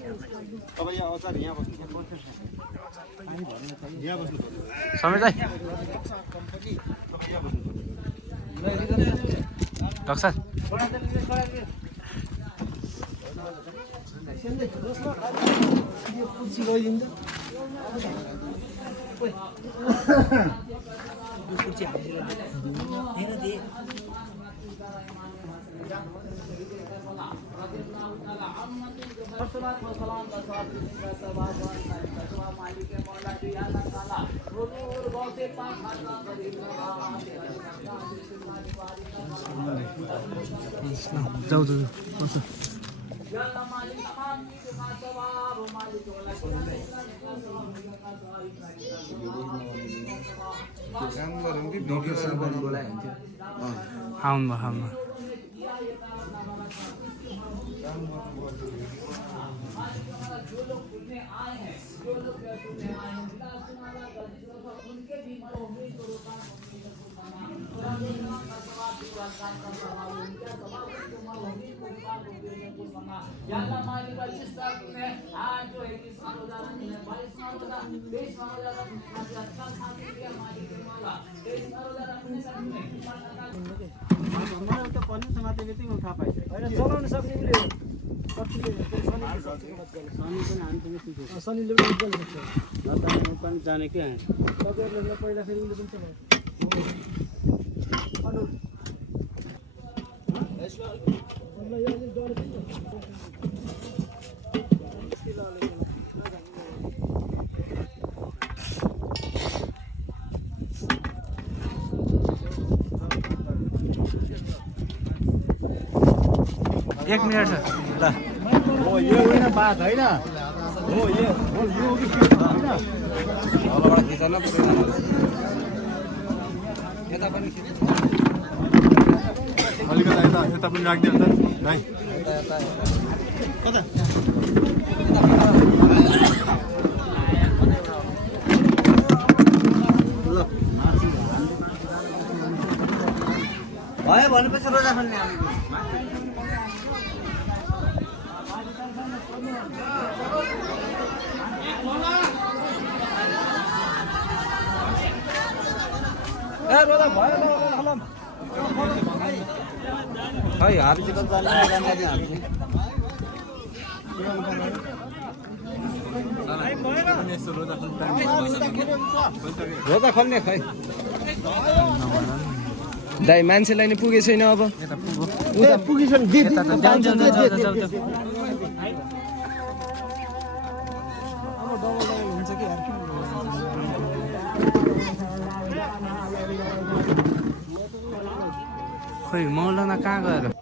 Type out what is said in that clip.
तपाईँ यहाँ अचार यहाँ बस्नु यहाँ बस्नु समेत है डक्टर जाऊ जाऊ हाउन चलाउन सक्ने शनिले पनि जाने क्या तपाईँहरूले पहिला फेरि उसले पनि एक मिनट छ ल हो यो होइन बात होइन हो यो कि होइन हलबाट खिच्न यता पनि अलिकति यता पनि राखिदियो त भाइ कता भयो भनेपछि रोजा खोल्ने रोजा भयो खै हाबी चाहिँ कता रोजा खोल्ने खै दाइ मान्छेलाई नि पुगेको छैन अब उता पुगिसक्यो खोइ मौलाना कहाँ गएर